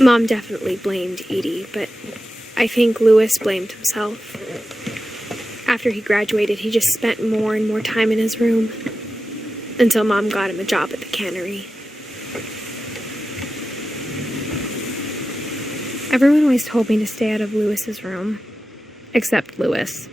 Mom definitely blamed Edie, but I think Louis blamed himself. After he graduated, he just spent more and more time in his room, until Mom got him a job at the cannery. Everyone always told me to stay out of Louis's room, except Louis.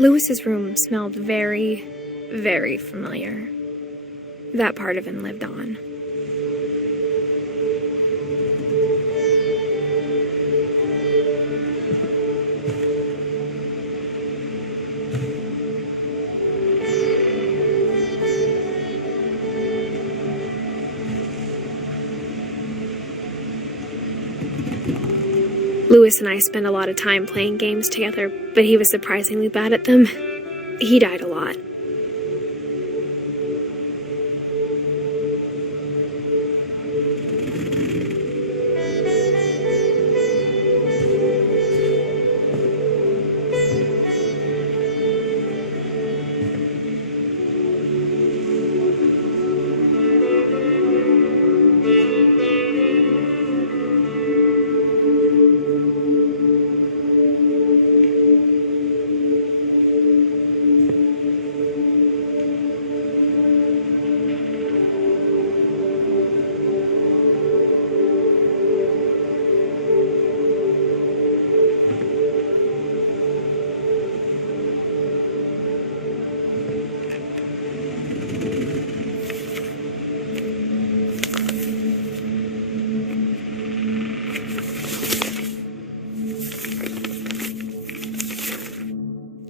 Louis's room smelled very, very familiar. That part of him lived on. Louis and I spent a lot of time playing games together, but he was surprisingly bad at them. He died a lot.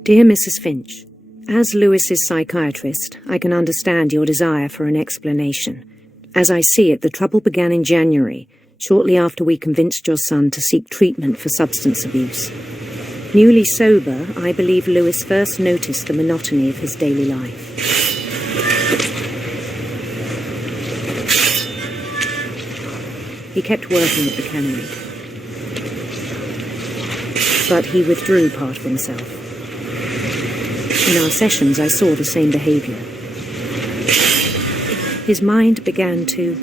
Dear Mrs. Finch, as Louis's psychiatrist, I can understand your desire for an explanation. As I see it, the trouble began in January, shortly after we convinced your son to seek treatment for substance abuse. Newly sober, I believe Louis first noticed the monotony of his daily life. He kept working at the cannery, but he withdrew part of himself. In our sessions, I saw the same behaviour. His mind began to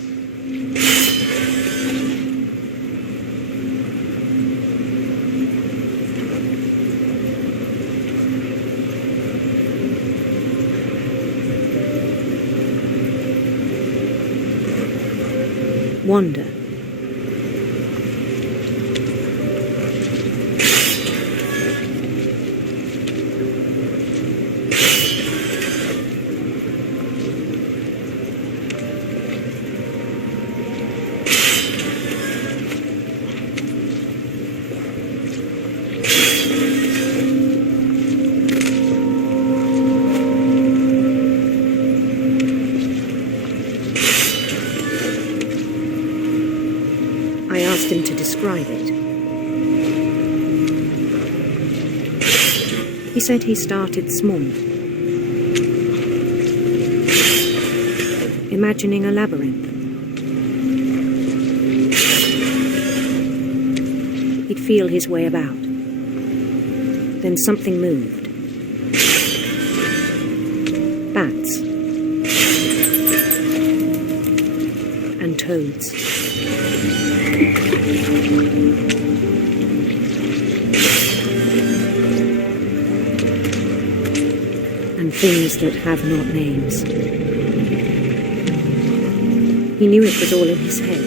wander. I asked him to describe it. He said he started small, imagining a labyrinth. He'd feel his way about. Then something moved. Bats. And toads. And things that have not names. He knew it was all in his head.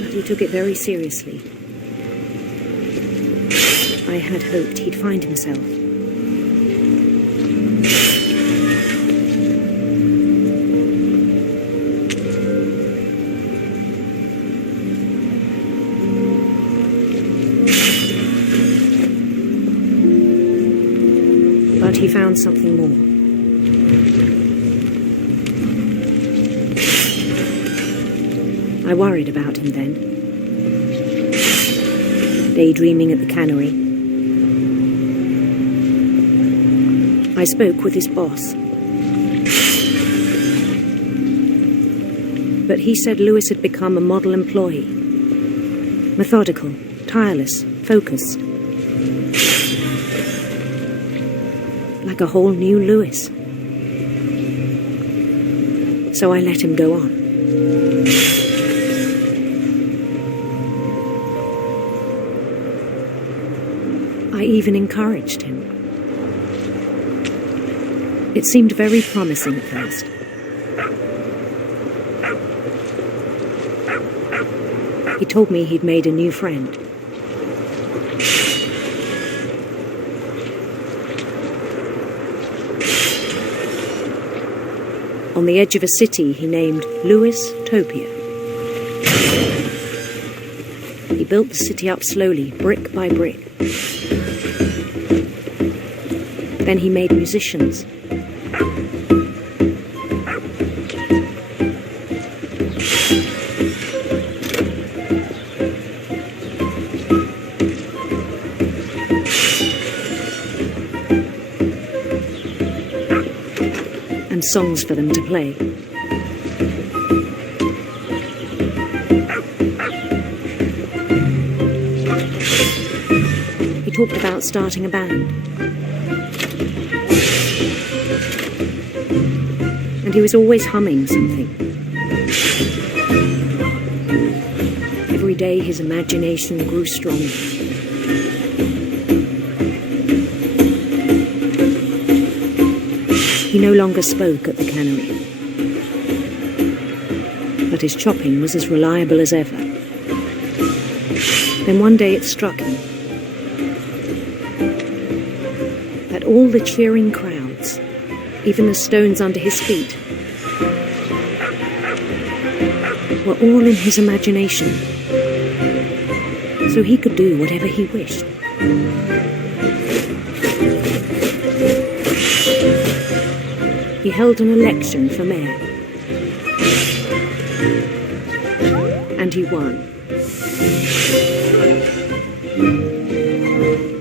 But he took it very seriously. I had hoped he'd find himself. he found something more. I worried about him then. Daydreaming at the cannery. I spoke with his boss. But he said Lewis had become a model employee. Methodical, tireless, focused. Like a whole new Lewis. So I let him go on. I even encouraged him. It seemed very promising at first. He told me he'd made a new friend. On the edge of a city he named Lewis Topia. He built the city up slowly, brick by brick. Then he made musicians. And songs for them to play. He talked about starting a band. And he was always humming something. Every day his imagination grew stronger. He no longer spoke at the cannery, but his chopping was as reliable as ever. Then one day it struck him that all the cheering crowds, even the stones under his feet, were all in his imagination, so he could do whatever he wished. He held an election for mayor. And he won.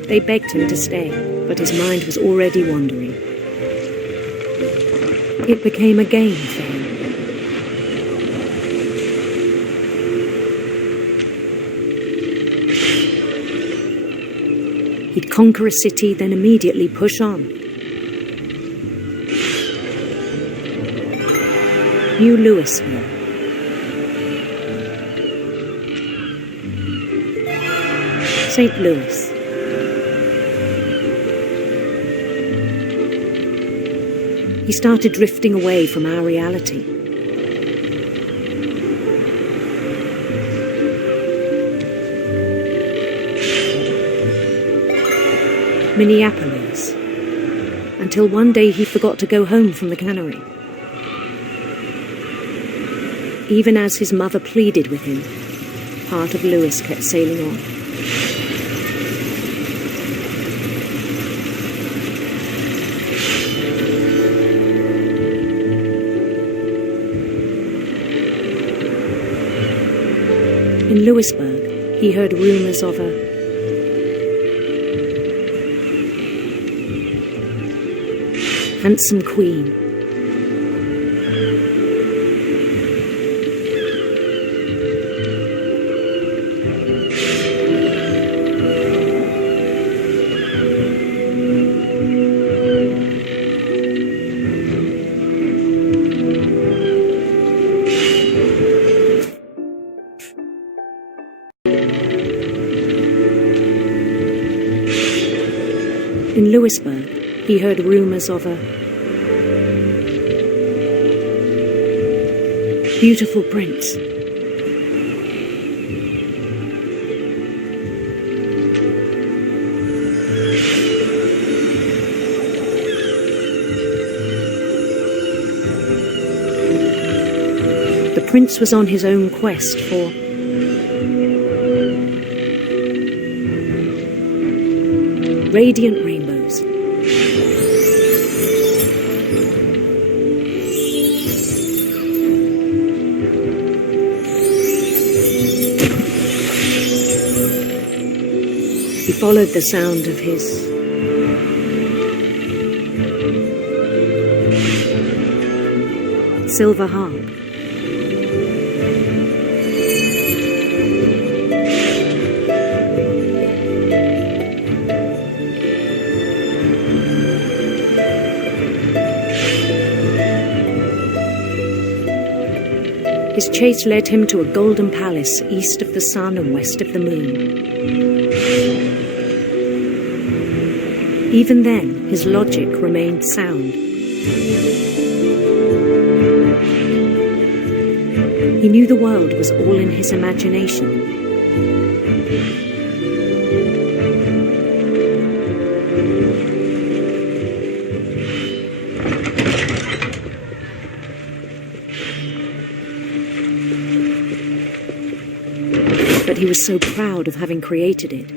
They begged him to stay, but his mind was already wandering. It became a game for him. He'd conquer a city, then immediately push on. New Louisville. St. Louis. He started drifting away from our reality. Minneapolis. Until one day he forgot to go home from the cannery. Even as his mother pleaded with him, part of Lewis kept sailing on. In Lewisburg, he heard rumors of a handsome queen. In Lewisburg, he heard rumors of a beautiful prince. The prince was on his own quest for radiant rainbows, followed the sound of his silver harp. His chase led him to a golden palace east of the sun and west of the moon. Even then, his logic remained sound. He knew the world was all in his imagination. But he was so proud of having created it.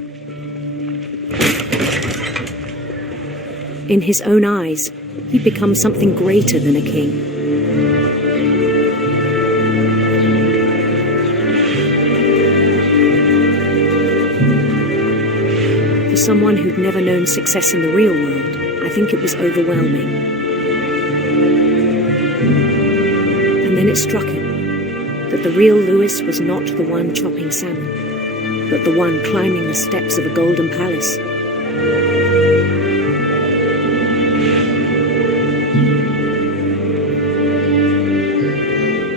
In his own eyes, he'd become something greater than a king. For someone who'd never known success in the real world, I think it was overwhelming. And then it struck him that the real Lewis was not the one chopping salmon, but the one climbing the steps of a golden palace.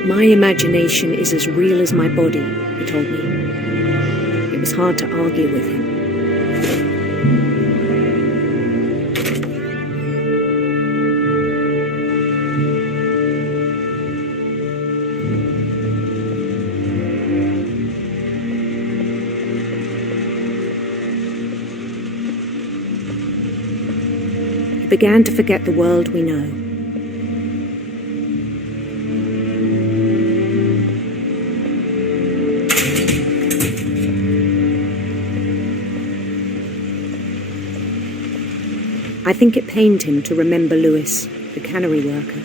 My imagination is as real as my body, he told me. It was hard to argue with him. He began to forget the world we know. I think it pained him to remember Lewis, the cannery worker.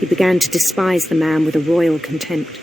He began to despise the man with a royal contempt.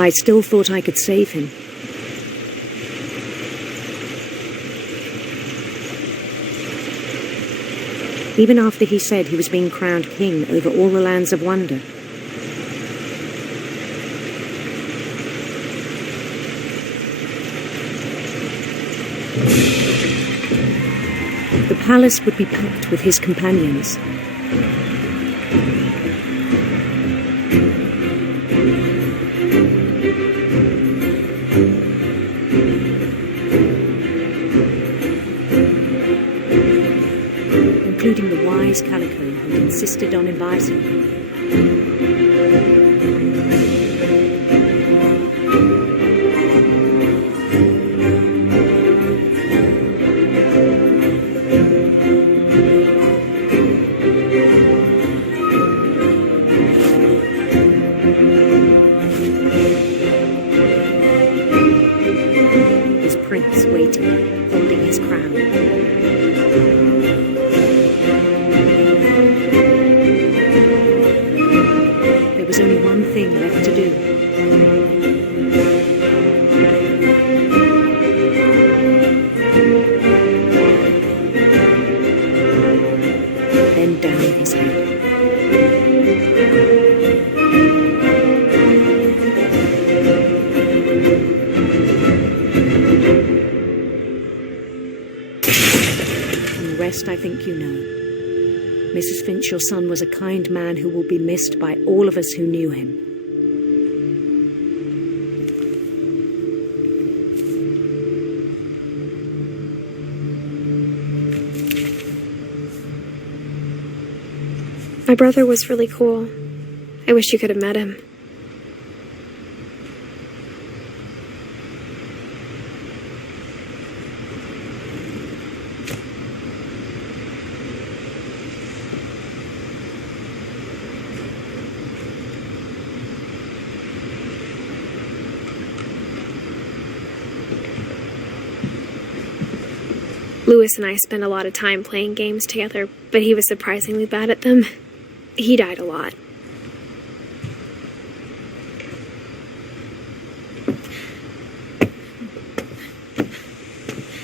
I still thought I could save him. Even after he said he was being crowned king over all the lands of wonder. The palace would be packed with his companions. Including the wise Calico who insisted on advising him. His prince waiting, holding his crown. There was only one thing left to do. Bend down his head. And the rest I think you know. Mrs. Finch, your son was a kind man who will be missed by all of us who knew him. My brother was really cool. I wish you could have met him. Lewis and I spent a lot of time playing games together, but he was surprisingly bad at them. He died a lot.